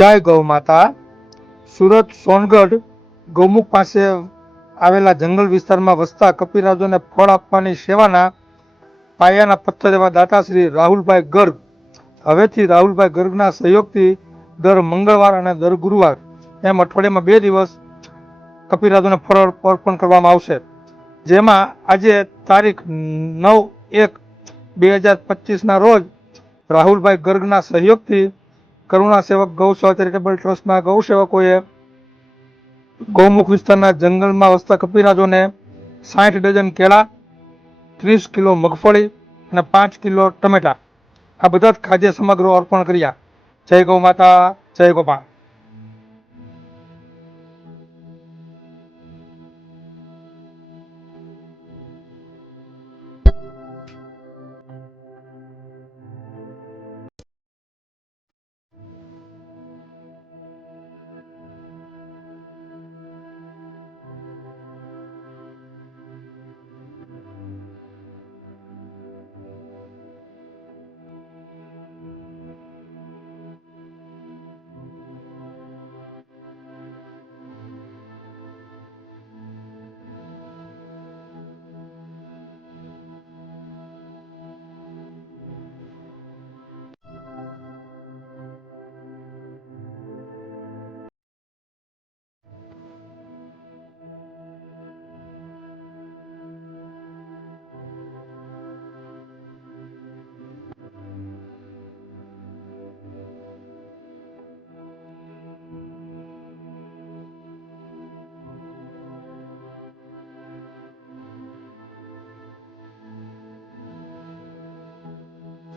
જય ગૌ માતા. સુરત સોનગઢ ગૌમુખ પાસે આવેલા જંગલ વિસ્તારમાં વસતા કપિરાજોને ફળ આપવાની સેવાના પાયાના પથ્થર એવા દાતા શ્રી રાહુલભાઈ ગર્ગ હવેથી રાહુલભાઈ ગર્ગના સહયોગથી દર મંગળવાર અને દર ગુરુવાર એમ અઠવાડિયામાં 2 દિવસ કપિરાજોને ફળ અર્પણ કરવામાં આવશે, જેમાં આજે તારીખ 9/1/2025 રોજ રાહુલભાઈ ગર્ગના સહયોગથી કરુણા સેવક ગૌશાળા ચેરિટેબલ ટ્રસ્ટના ગૌસેવકોએ ગૌમુખ વિસ્તારના જંગલમાં વસતા કપિરાજોને 60 ડઝન કેળા, 30 કિલો મગફળી અને 5 કિલો ટમેટા આ બધા જ ખાદ્ય સામગ્રીઓ અર્પણ કર્યા. જય ગૌ માતા, જય ગોપા.